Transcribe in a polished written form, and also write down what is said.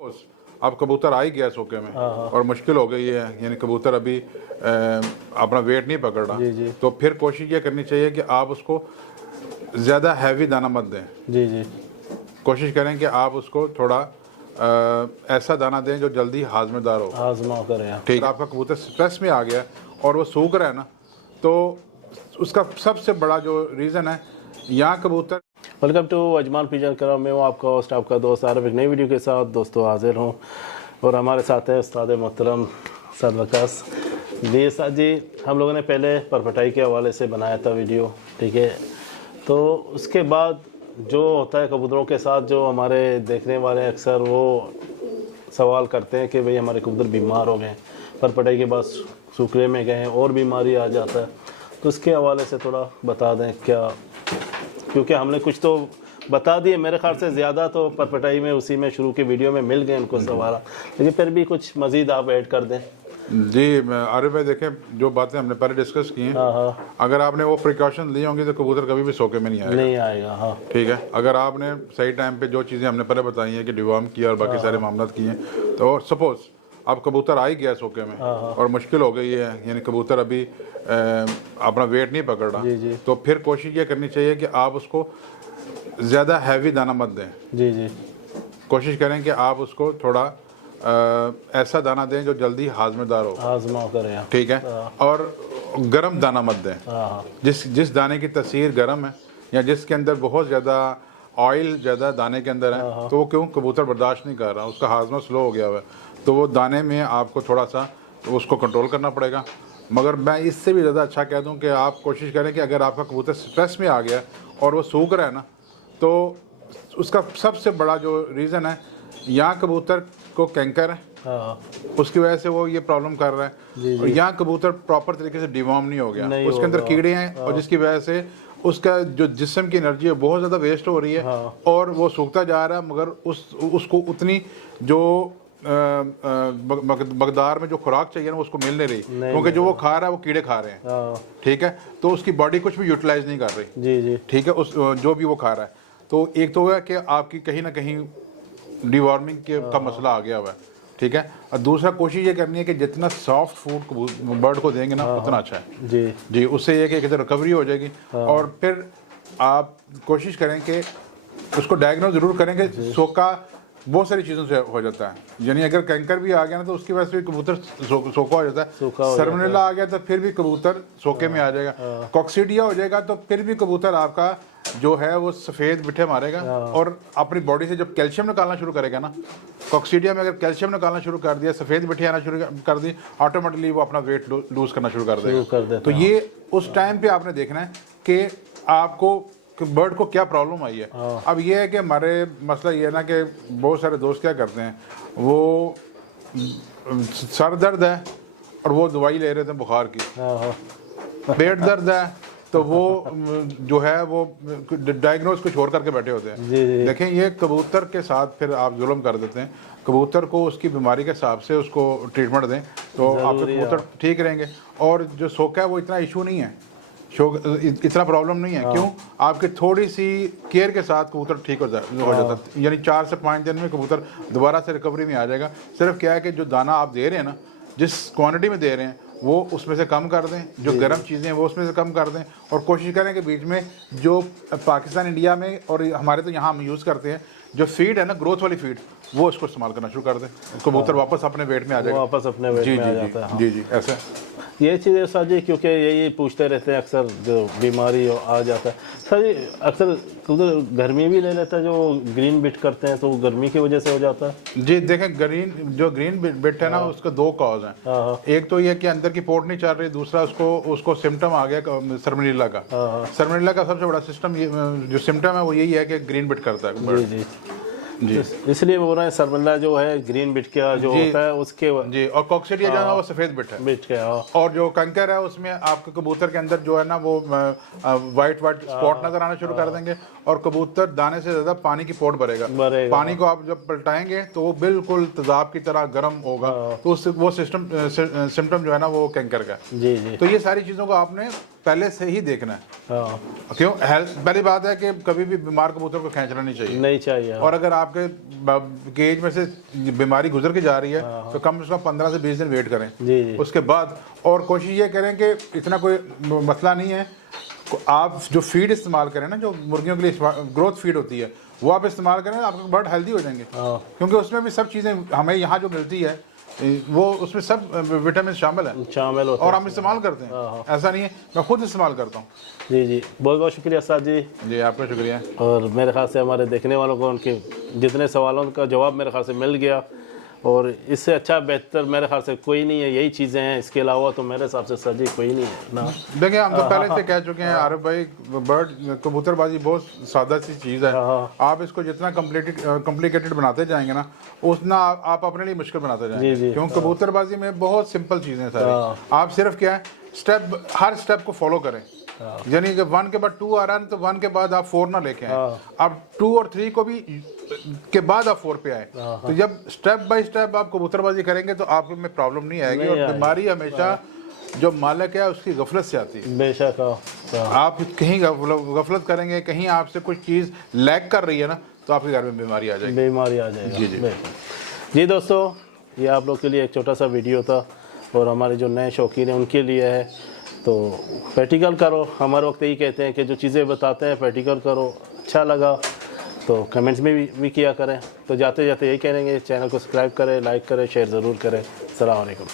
अब कबूतर आ ही गया सोके में और मुश्किल हो गई है, यानी कबूतर अभी अपना वेट नहीं पकड़ रहा। तो फिर कोशिश ये करनी चाहिए कि आप उसको ज़्यादा हैवी दाना मत दें। जी। कोशिश करें कि आप उसको थोड़ा ऐसा दाना दें जो जल्दी हाजमेदार हो, हाजमा करें। ठीक। आपका कबूतर स्ट्रेस में आ गया और वो सूख रहा है ना, तो उसका सबसे बड़ा जो रीज़न है यहाँ कबूतर। वेलकम टू अजमान पिजन कराम। मैं हूँ आपका होस्ट, आपका दोस्त आरफ, एक नई वीडियो के साथ दोस्तों हाजिर हूँ। और हमारे साथ है उस्ताद मोहतरम सर वकास जी। साथ जी, हम लोगों ने पहले परपटाई के हवाले से बनाया था वीडियो, ठीक है। तो उसके बाद जो होता है कबूतरों के साथ, जो हमारे देखने वाले अक्सर वो सवाल करते हैं कि भाई हमारे कबूतर बीमार हो गए, परपटाई के बाद सूखने में गए और बीमारी आ जाता है। तो उसके हवाले से थोड़ा बता दें क्या, क्योंकि हमने कुछ तो बता दिए, मेरे ख्याल से ज़्यादा तो परपटाई में उसी में शुरू की वीडियो में मिल गए उनको सवाल, लेकिन फिर भी कुछ मज़ीद आप ऐड कर दें। जी आरिफ भाई, देखें जो बातें हमने पहले डिस्कस की हैं, अगर आपने वो प्रिकॉशन ली होंगी तो कबूतर कभी भी सोके में नहीं आएगा। हाँ, ठीक है। अगर आपने सही टाइम पे जो चीज़ें हमने पहले बताई हैं कि डिवॉर्म किया और बाकी सारे मामला किए हैं, तो सपोज़ अब कबूतर आ ही गया सोके में और मुश्किल हो गई है, यानी कबूतर अभी अपना वेट नहीं पकड़ रहा। तो फिर कोशिश ये करनी चाहिए कि आप उसको ज़्यादा हैवी दाना मत दें। जी। कोशिश करें कि आप उसको थोड़ा ऐसा दाना दें जो जल्दी हाजमेदार हो, हाजमा करें, ठीक है। और गरम दाना मत दें। जिस दाने की तसीर गरम है या जिसके अंदर बहुत ज़्यादा ऑयल ज़्यादा दाने के अंदर है, तो वो क्यों कबूतर बर्दाश्त नहीं कर रहा, उसका हाजमा स्लो हो गया हुआ है, तो वो दाने में आपको थोड़ा सा उसको कंट्रोल करना पड़ेगा। मगर मैं इससे भी ज़्यादा अच्छा कह दूं कि आप कोशिश करें कि अगर आपका कबूतर स्ट्रेस में आ गया और वो सूख रहा है ना, तो उसका सबसे बड़ा जो रीज़न है यहाँ कबूतर को कैंकर है, उसकी वजह से वो ये प्रॉब्लम कर रहा है। और यहाँ कबूतर प्रॉपर तरीके से डिवॉर्म नहीं हो गया, उसके अंदर कीड़े हैं और जिसकी वजह से उसका जो जिस्म की एनर्जी है बहुत ज़्यादा वेस्ट हो रही है और वो सूखता जा रहा है। मगर उसको उतनी जो मकदार में जो खुराक चाहिए ना उसको मिल नहीं रही, क्योंकि जो वो खा रहा है वो कीड़े खा रहे हैं, ठीक है। तो उसकी बॉडी कुछ भी यूटिलाइज नहीं कर रही, ठीक है, उस जो भी वो खा रहा है। तो एक तो है कि आपकी कहीं ना कहीं डिवॉर्मिंग का मसला आ गया हुआ है, ठीक है। और दूसरा कोशिश ये करनी है कि जितना सॉफ्ट फूड बर्ड को देंगे ना उतना अच्छा है। जी, उससे ये कि रिकवरी हो जाएगी। और फिर आप कोशिश करें कि उसको डायग्नोज ज़रूर करें कि सोका बहुत सारी चीज़ों से हो जाता है, यानी अगर कैंकर भी आ गया ना तो उसकी वजह से भी कबूतर सोका हो जाता है। सर्मोनेला आ गया तो फिर भी कबूतर सोके में आ जाएगा। कॉक्सीडिया हो जाएगा तो फिर भी कबूतर आपका जो है वो सफ़ेद बिठे मारेगा और अपनी बॉडी से जब कैल्शियम निकालना शुरू करेगा ना, कॉक्सीडिया में अगर कैल्शियम निकालना शुरू कर दिया, सफ़ेद बिठे आना शुरू कर दी, ऑटोमेटिकली वो अपना वेट लूज करना शुरू कर देगा। तो ये उस टाइम पे आपने देखना है कि आपको बर्ड को क्या प्रॉब्लम आई है। अब ये है कि हमारे मसला ये है ना कि बहुत सारे दोस्त क्या करते हैं, वो सर दर्द है और वो दवाई ले रहे थे बुखार की, पेट दर्द है तो वो जो है वो डायग्नोज कुछ और करके बैठे होते हैं। देखें, ये कबूतर के साथ फिर आप जुल्म कर देते हैं। कबूतर को उसकी बीमारी के हिसाब से उसको ट्रीटमेंट दें तो आपके कबूतर ठीक रहेंगे। और जो सोका है वो इतना इशू नहीं है, इतना प्रॉब्लम नहीं है। क्यों? आपके थोड़ी सी केयर के साथ कबूतर ठीक हो जाता है, यानी 4 से 5 दिन में कबूतर दोबारा से रिकवरी में आ जाएगा। सिर्फ क्या है कि जो दाना आप दे रहे हैं ना, जिस क्वांटिटी में दे रहे हैं वो उसमें से कम कर दें, जो गर्म चीज़ें हैं वो उसमें से कम कर दें। और कोशिश करें कि बीच में जो पाकिस्तान इंडिया में और हमारे तो यहाँ हम यूज़ करते हैं जो फीड है ना, ग्रोथ वाली फीड, वो उसको इस्तेमाल करना शुरू कर दें, कबूतर वापस अपने वेट में आ जाएगा, वापस अपने वेट में आ जाता है। जी, ऐसे ये चीज़ें सर जी, क्योंकि यही पूछते रहते हैं अक्सर, जो बीमारी आ जाता है सर जी, अक्सर गर्मी भी ले लेता है, जो ग्रीन बिट करते हैं तो गर्मी की वजह से हो जाता है। जी देखें, ग्रीन बिट है ना, उसके 2 कॉज हैं। एक तो ये कि अंदर की पोर्ट नहीं चल रही, दूसरा उसको सिम्टम आ गया सर्मोनेला का। सर्मोनेला का सबसे बड़ा सिस्टम जो सिम्टम है वो यही है कि ग्रीन बिट करता है। जी, इसलिए बोल रहे हैं सर्मोनेला जो है ग्रीन बिट का जो होता है उसके। जी, और कॉक्सीडिया जो है वो सफ़ेद बिट है। और जो कंकर है उसमें आपके कबूतर के अंदर जो है ना वो वाइट स्पॉट नजर आना शुरू कर देंगे और कबूतर दाने से ज़्यादा पानी की पोर्ट भरेगा। पानी को आप जब पलटाएंगे तो वो बिल्कुल तेजाब की तरह गर्म होगा, तो वो सिम्टम जो है ना वो कैंकर का। जी। तो ये सारी चीज़ों को आपने पहले से ही देखना है। हाँ क्यों? हेल्थ पहली बात है कि कभी भी बीमार कबूतर को खींचना नहीं चाहिए। नहीं चाहिए। और अगर आपके केज में से बीमारी गुजर के जा रही है तो कम से कम 15 से 20 दिन वेट करें। जी जी उसके बाद और कोशिश ये करें कि इतना कोई मसला नहीं है, आप जो फीड इस्तेमाल करें ना, जो मुर्गियों के लिए ग्रोथ फीड होती है, वो आप इस्तेमाल करें, आपके बर्ड हेल्दी हो जाएंगे। क्योंकि उसमें भी सब चीज़ें हमें यहाँ जो मिलती है वो उसमें सब विटामिन शामिल है, शामिल होते और हम इस्तेमाल करते हैं। ऐसा नहीं है, मैं खुद इस्तेमाल करता हूँ। जी जी, बहुत बहुत शुक्रिया उस्ताद जी। जी आपका शुक्रिया। और मेरे ख्याल से हमारे देखने वालों को उनके जितने सवालों का जवाब मेरे ख्याल से मिल गया, और इससे अच्छा बेहतर मेरे ख्याल से कोई नहीं है। यही चीज़ें हैं, इसके अलावा तो मेरे हिसाब से सर जी कोई नहीं है ना। देखिए हम तो पहले से कह चुके हैं आरिफ भाई, बर्ड कबूतरबाजी बहुत सादा सी चीज़ है। आप इसको जितना कॉम्प्लिकेटेड बनाते जाएंगे ना, उतना आप अपने लिए मुश्किल बनाते जाएंगे। क्योंकि कबूतरबाजी में बहुत सिंपल चीज़ें हैं सारी। आप सिर्फ क्या है, हर स्टेप को फॉलो करें। यानी कि 1 के बाद 2 आ रहा है तो 1 के बाद आप 4 ना लेके आए, आप 2 और 3 को भी के बाद आप 4 पे आए। तो जब स्टेप बाय स्टेप आप कबूतरबाजी करेंगे तो आप में प्रॉब्लम नहीं आएगी। और बीमारी हमेशा जो मालिक है उसकी गफलत से आती है। बेशक। आप कहीं गफलत करेंगे, कहीं आपसे कुछ चीज़ लैग कर रही है ना, तो आपके घर में बीमारी आ जाएगी। बीमारी आ जाएगी। जी जी जी दोस्तों, ये आप लोग के लिए एक छोटा सा वीडियो था, और हमारे जो नए शौकीन हैं उनके लिए है। तो प्रैक्टिकल करो, हमारे वक्त यही कहते हैं कि जो चीज़ें बताते हैं प्रैक्टिकल करो। अच्छा लगा तो कमेंट्स में भी किया करें। तो जाते जाते यही कहेंगे, चैनल को सब्सक्राइब करें, लाइक करें, शेयर ज़रूर करें। अस्सलाम वालेकुम।